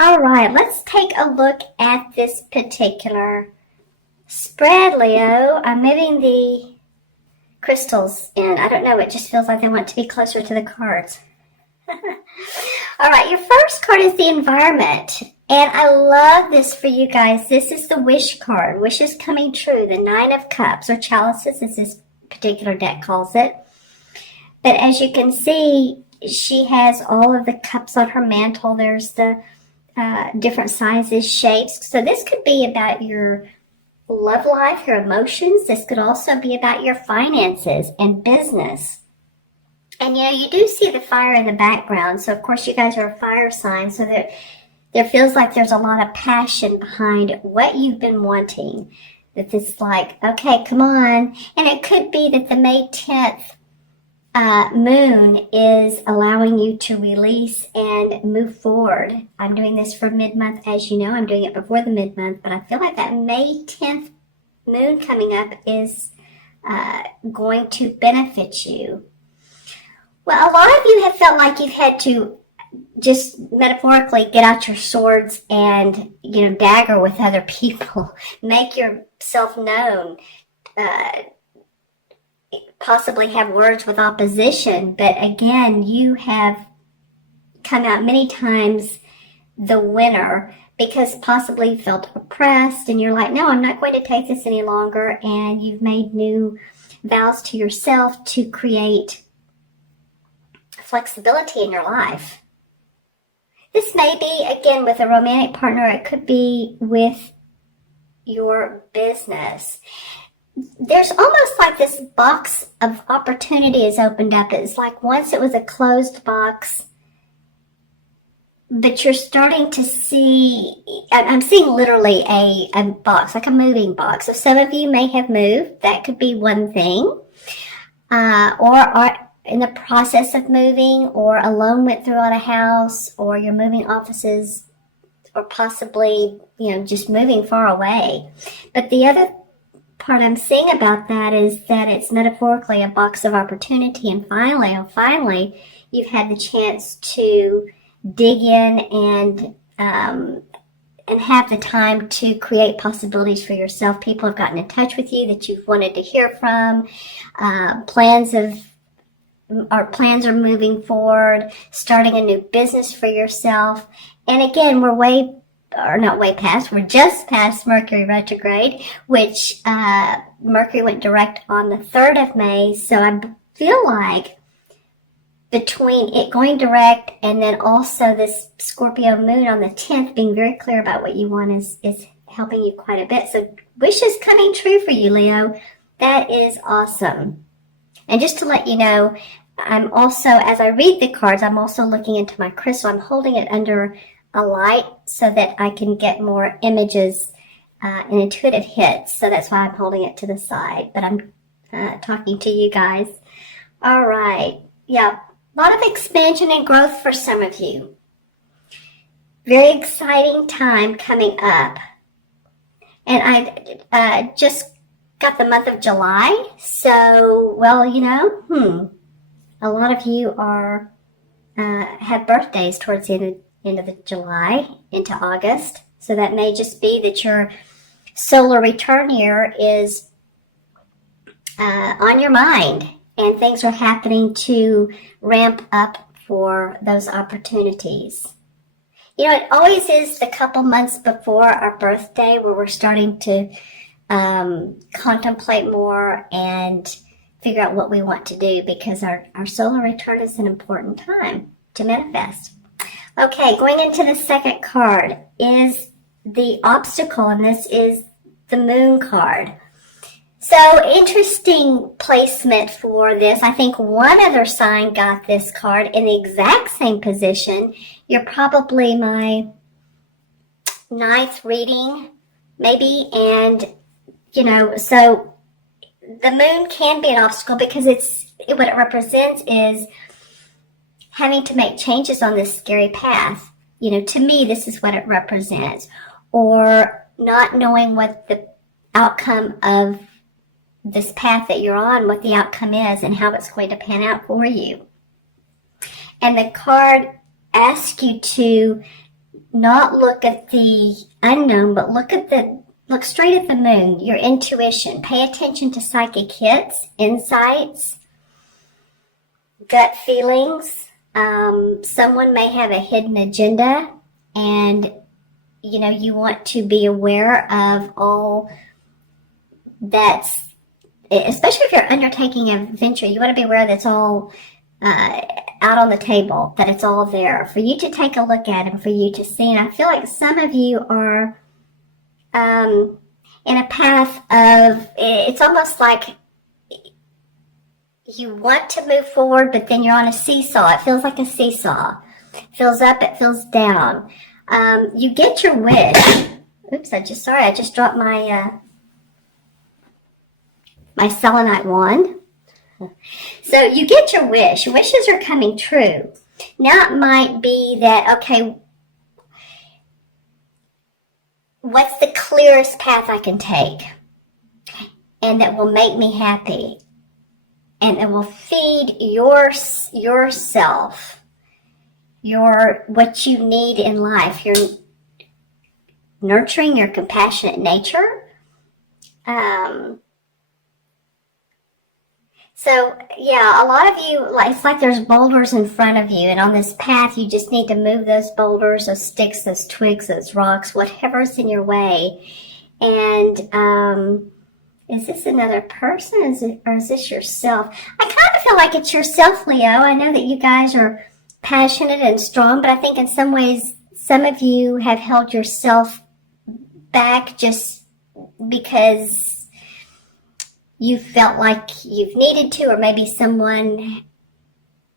All right, let's take a look at this particular spread, Leo. I'm moving the crystals in. I don't know, it just feels like they want to be closer to the cards. All right, your first card is the environment. And I love this for you guys. This is the wish card. Wishes coming true. The Nine of Cups, or chalices, as this particular deck calls it. But as you can see, she has all of the cups on her mantle. There's the different sizes, shapes. So this could be about your love life, your emotions. This could also be about your finances and business. And you do see the fire in the background. So of course you guys are a fire sign. So there feels like there's a lot of passion behind what you've been wanting. That it's like, okay, come on. And it could be that the May 10th moon is allowing you to release and move forward. I'm doing this for mid-month, as you know. I'm doing it before the mid-month, but I feel like that May 10th moon coming up is going to benefit you. Well, a lot of you have felt like you've had to just metaphorically get out your swords and, dagger with other people. Make yourself known. Possibly have words with opposition, but again, you have come out many times the winner because possibly you felt oppressed and you're like, no, I'm not going to take this any longer, and you've made new vows to yourself to create flexibility in your life. This may be, again, with a romantic partner. It could be with your business. There's almost like this box of opportunity has opened up. It's like once it was a closed box, but you're starting to see, I'm seeing literally a box, like a moving box. So some of you may have moved. That could be one thing. Or are in the process of moving, or a loan went through on a house, or you're moving offices, or possibly, just moving far away. But the other part I'm seeing about that is that it's metaphorically a box of opportunity, and finally you've had the chance to dig in and have the time to create possibilities for yourself. People have gotten in touch with you that you've wanted to hear from. Plans are moving forward, starting a new business for yourself. And again, we're just past Mercury retrograde, which Mercury went direct on the 3rd of May. So I feel like between it going direct and then also this Scorpio moon on the 10th, being very clear about what you want is helping you quite a bit. So wishes coming true for you, Leo. That is awesome. And just to let you know, I'm also, as I read the cards, I'm also looking into my crystal. I'm holding it under a light so that I can get more images and intuitive hits. So that's why I'm holding it to the side. But I'm talking to you guys. All right. Yeah. A lot of expansion and growth for some of you. Very exciting time coming up. And I just got the month of July. So, well, a lot of you are have birthdays towards the end of July into August. So that may just be that your solar return year is on your mind, and things are happening to ramp up for those opportunities. It always is the couple months before our birthday where we're starting to contemplate more and figure out what we want to do, because our solar return is an important time to manifest. Okay, going into the second card is the obstacle, and this is the moon card. So interesting placement for this. I think one other sign got this card in the exact same position. You're probably my 9th reading, maybe, and so the moon can be an obstacle because what it represents is having to make changes on this scary path. To me, this is what it represents. Or not knowing what the outcome of this path that you're on, what the outcome is and how it's going to pan out for you. And the card asks you to not look at the unknown, but look straight at the moon, your intuition. Pay attention to psychic hits, insights, gut feelings. Someone may have a hidden agenda, and you want to be aware of all that's, especially if you're undertaking a venture, you want to be aware that's all out on the table, that it's all there for you to take a look at and for you to see. And I feel like some of you are in a path of, it's almost like you want to move forward, but then you're on a seesaw. It feels like a seesaw. It feels up, it feels down. You get your wish. Oops, I just dropped my my selenite wand. So you get your wish. Wishes are coming true. Now it might be that, okay, what's the clearest path I can take? And that will make me happy. And it will feed yourself, what you need in life. Your nurturing, your compassionate nature. So, yeah, a lot of you, it's like there's boulders in front of you, and on this path, you just need to move those boulders, those sticks, those twigs, those rocks, whatever's in your way. And is this another person, or is this yourself? I kind of feel like it's yourself, Leo. I know that you guys are passionate and strong, but I think in some ways, some of you have held yourself back just because you felt like you've needed to, or maybe someone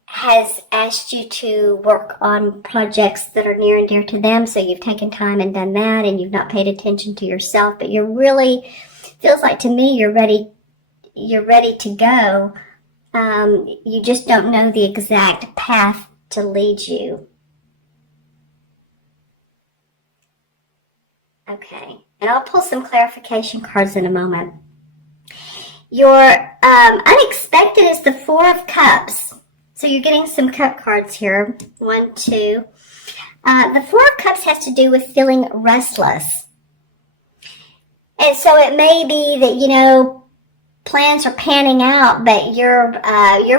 has asked you to work on projects that are near and dear to them, so you've taken time and done that, and you've not paid attention to yourself, but you're really, feels like to me you're ready to go. You just don't know the exact path to lead you. Okay, and I'll pull some clarification cards in a moment. Your unexpected is the Four of Cups. So you're getting some cup cards here. 1, 2. The Four of Cups has to do with feeling restless. And so it may be that, plans are panning out, but you're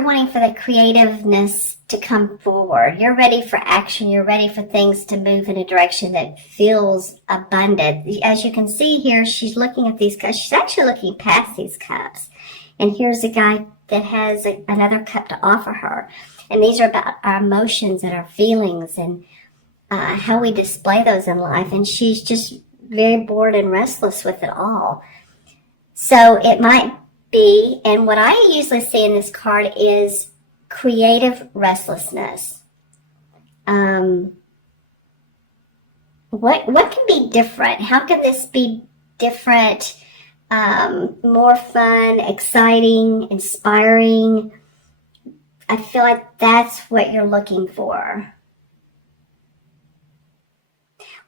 wanting for the creativeness to come forward. You're ready for action. You're ready for things to move in a direction that feels abundant. As you can see here, she's looking at these cups. She's actually looking past these cups. And here's a guy that has another cup to offer her. And these are about our emotions and our feelings and how we display those in life. And she's just very bored and restless with it all. So it might be, and what I usually see in this card is creative restlessness. What can be different? How can this be different, more fun, exciting, inspiring? I feel like that's what you're looking for.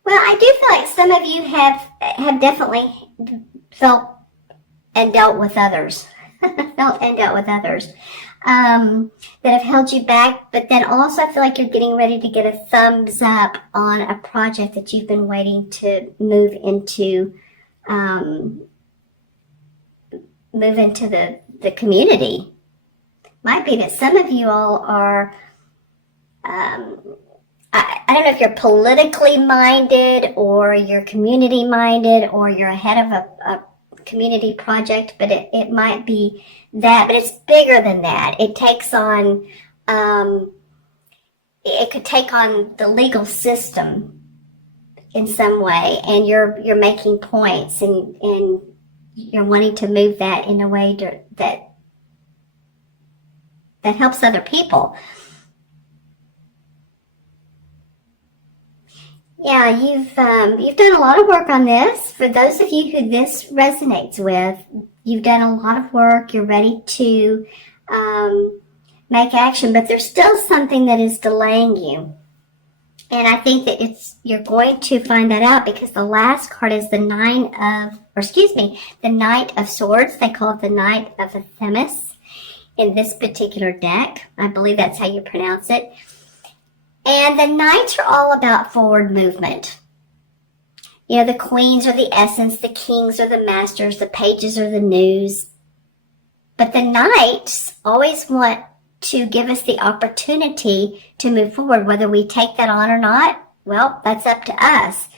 Well, I do feel like some of you have definitely felt and dealt with others. That have held you back, but then also I feel like you're getting ready to get a thumbs up on a project that you've been waiting to move into the community. Might be that some of you all are, I don't know if you're politically minded or you're community minded or you're ahead of a community project, but it might be that, but it's bigger than that. It takes on, it could take on the legal system in some way, and you're making points and you're wanting to move that in a way that helps other people. Yeah, you've done a lot of work on this. For those of you who this resonates with, you've done a lot of work. You're ready to make action, but there's still something that is delaying you. And I think that you're going to find that out because the last card is the Knight of Swords. They call it the Knight of Themis in this particular deck. I believe that's how you pronounce it. And the Knights are all about forward movement. You know, the Queens are the essence, the Kings are the masters, the Pages are the news. But the Knights always want to give us the opportunity to move forward. Whether we take that on or not, well, that's up to us.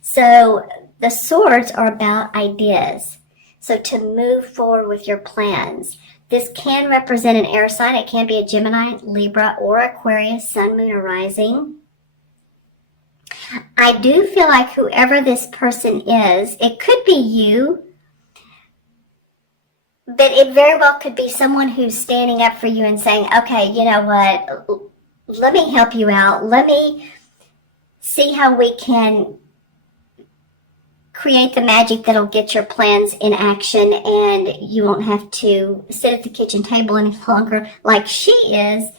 So the Swords are about ideas. So to move forward with your plans. This can represent an air sign. It can be a Gemini, Libra, or Aquarius, Sun, Moon, or Rising. I do feel like whoever this person is, it could be you, but it very well could be someone who's standing up for you and saying, okay, you know what, let me help you out. Let me see how we can create the magic that'll get your plans in action, and you won't have to sit at the kitchen table any longer like she is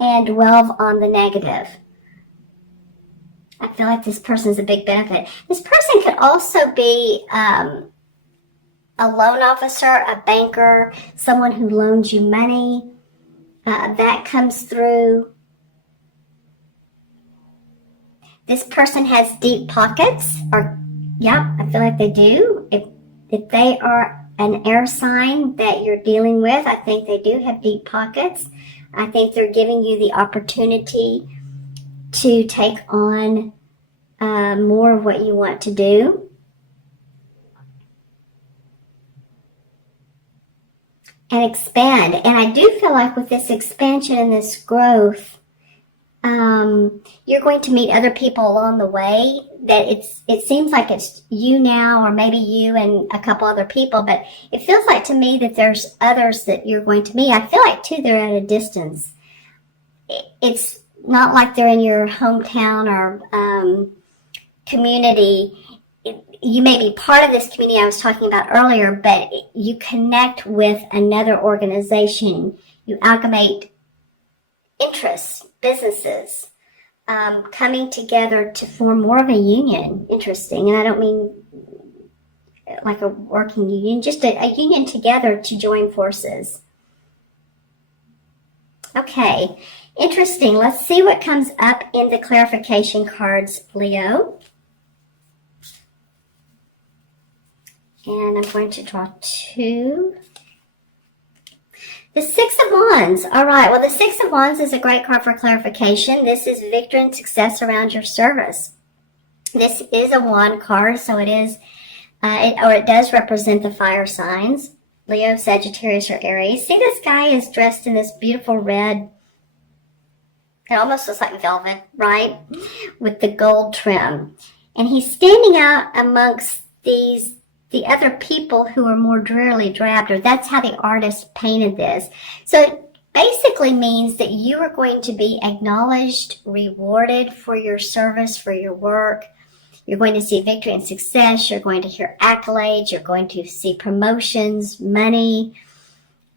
and dwell on the negative. I feel like this person is a big benefit. This person could also be a loan officer, a banker, someone who loans you money. That comes through. This person has deep pockets, yeah, I feel like they do. If they are an air sign that you're dealing with, I think they do have deep pockets. I think they're giving you the opportunity to take on more of what you want to do. And expand. And I do feel like with this expansion and this growth, you're going to meet other people along the way. That it seems like it's you now, or maybe you and a couple other people, but it feels like to me that there's others that you're going to meet. I feel like too they're at a distance. It's not like they're in your hometown or community. You may be part of this community I was talking about earlier, but you connect with another organization. You amalgamate interests, businesses, coming together to form more of a union. Interesting. And I don't mean like a working union, just a union together to join forces. Okay, interesting. Let's see what comes up in the clarification cards, Leo. And I'm going to draw two. The Six of Wands. All right. Well, the Six of Wands is a great card for clarification. This is victory and success around your service. This is a wand card, so it is, it does represent the fire signs. Leo, Sagittarius, or Aries. See, this guy is dressed in this beautiful red. It almost looks like velvet, right? With the gold trim. And he's standing out amongst the other people who are more drearily drab, or that's how the artist painted this. So it basically means that you are going to be acknowledged, rewarded for your service, for your work. You're going to see victory and success. You're going to hear accolades. You're going to see promotions, money.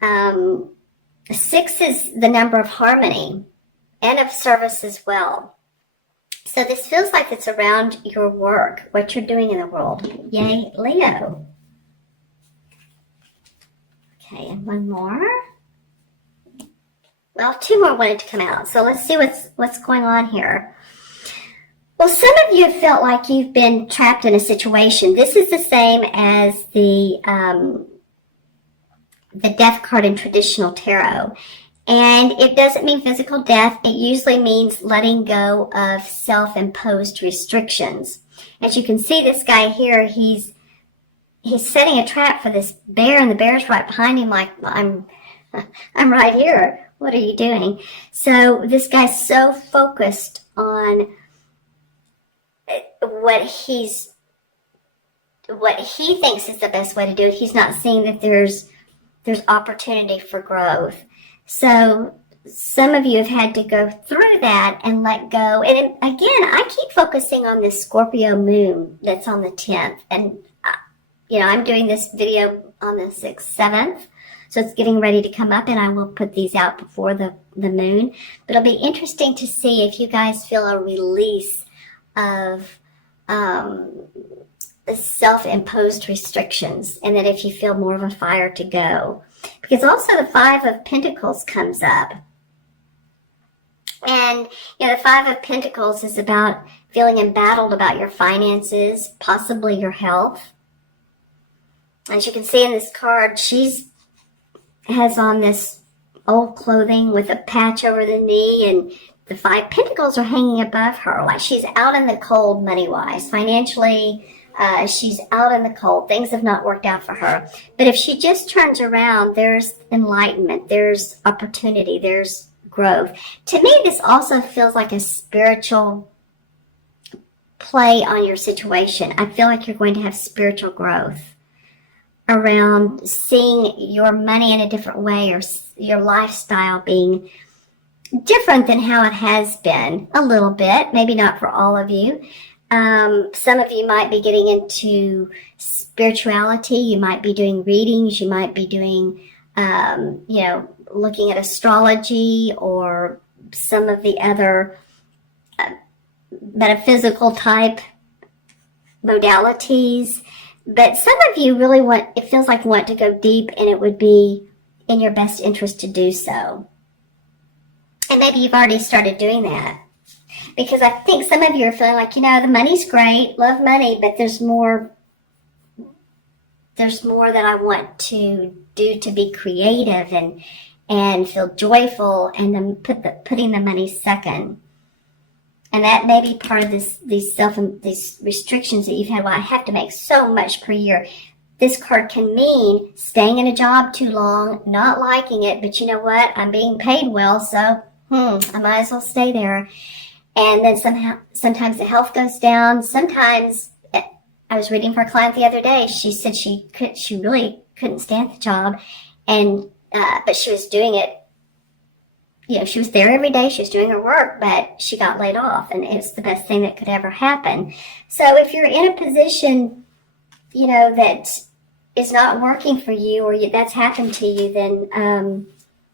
6 is the number of harmony and of service as well. So this feels like it's around your work, what you're doing in the world. Yay, Leo. Okay, and one more. Well, 2 more wanted to come out. So let's see what's going on here. Well, some of you have felt like you've been trapped in a situation. This is the same as the death card in traditional tarot. And it doesn't mean physical death. It usually means letting go of self-imposed restrictions. As you can see, this guy here, he's setting a trap for this bear, and the bear's right behind him like, I'm right here. What are you doing? So this guy's so focused on what he thinks is the best way to do it. He's not seeing that there's opportunity for growth. So some of you have had to go through that and let go. And again, I keep focusing on this Scorpio moon that's on the 10th. And, I'm doing this video on the 6th, 7th. So it's getting ready to come up, and I will put these out before the moon. But it'll be interesting to see if you guys feel a release of self-imposed restrictions, and that if you feel more of a fire to go. Because also the 5 of Pentacles comes up. And, the Five of Pentacles is about feeling embattled about your finances, possibly your health. As you can see in this card, has on this old clothing with a patch over the knee, and the Five Pentacles are hanging above her, like she's out in the cold money-wise. Financially, she's out in the cold. Things have not worked out for her. But if she just turns around, there's enlightenment, there's opportunity, there's growth. To me, this also feels like a spiritual play on your situation. I feel like you're going to have spiritual growth around seeing your money in a different way, or your lifestyle being different than how it has been a little bit. Maybe not for all of you. Some of you might be getting into spirituality. You might be doing readings. You might be doing, looking at astrology or some of the other metaphysical type modalities. But some of you really want to go deep, and it would be in your best interest to do so. And maybe you've already started doing that. Because I think some of you are feeling like, the money's great, love money, but there's more that I want to do to be creative and feel joyful, and then putting the money second. And that may be part of these restrictions that you've had. Well, I have to make so much per year. This card can mean staying in a job too long, not liking it, but you know what? I'm being paid well, so I might as well stay there. And then sometimes the health goes down. Sometimes, I was reading for a client the other day. She said she really couldn't stand the job, and but she was doing it. She was there every day. She was doing her work, but she got laid off, and it's the best thing that could ever happen. So if you're in a position, that is not working for you, or that's happened to you, then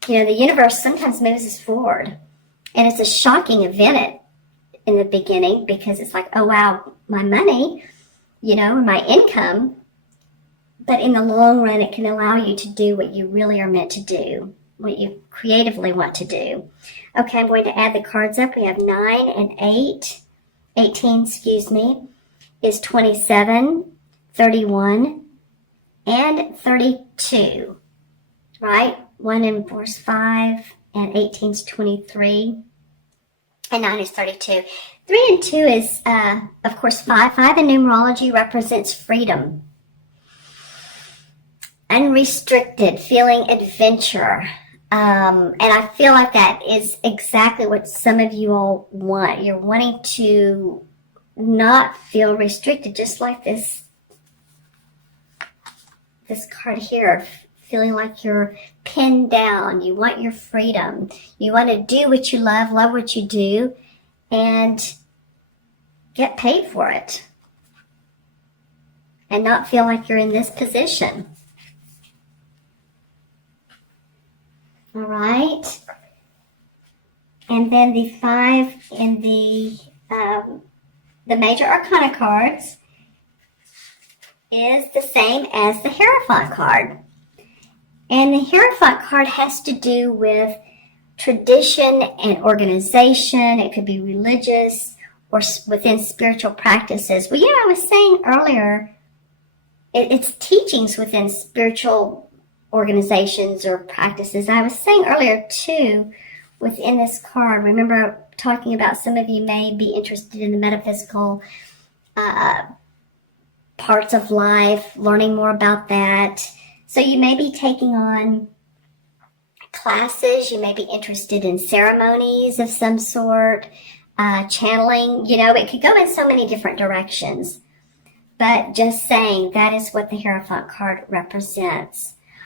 the universe sometimes moves us forward, and it's a shocking event in the beginning, because it's like, oh wow, my money, my income. But in the long run, it can allow you to do what you really are meant to do, what you creatively want to do. Okay, I'm going to add the cards up. We have 9 and 8. 18, is 27, 31, and 32. Right? 1 and 4 is 5, and 18 is 23, and 9 is 32. 3 and 2 is, of course, 5. 5 in numerology represents freedom. Unrestricted, feeling adventure. And I feel like that is exactly what some of you all want. You're wanting to not feel restricted, just like this card here, feeling like you're pinned down. You want your freedom. You want to do what you love what you do, and get paid for it. And not feel like you're in this position. All right. And then the 5 in the major arcana cards is the same as the Hierophant card. And the Hierophant card has to do with tradition and organization. It could be religious or within spiritual practices. Well, I was saying earlier, it's teachings within spiritual organizations or practices. I was saying earlier, too, within this card, remember talking about some of you may be interested in the metaphysical parts of life, learning more about that. So you may be taking on classes. You may be interested in ceremonies of some sort, channeling. It could go in so many different directions. But just saying, that is what the Hierophant card represents.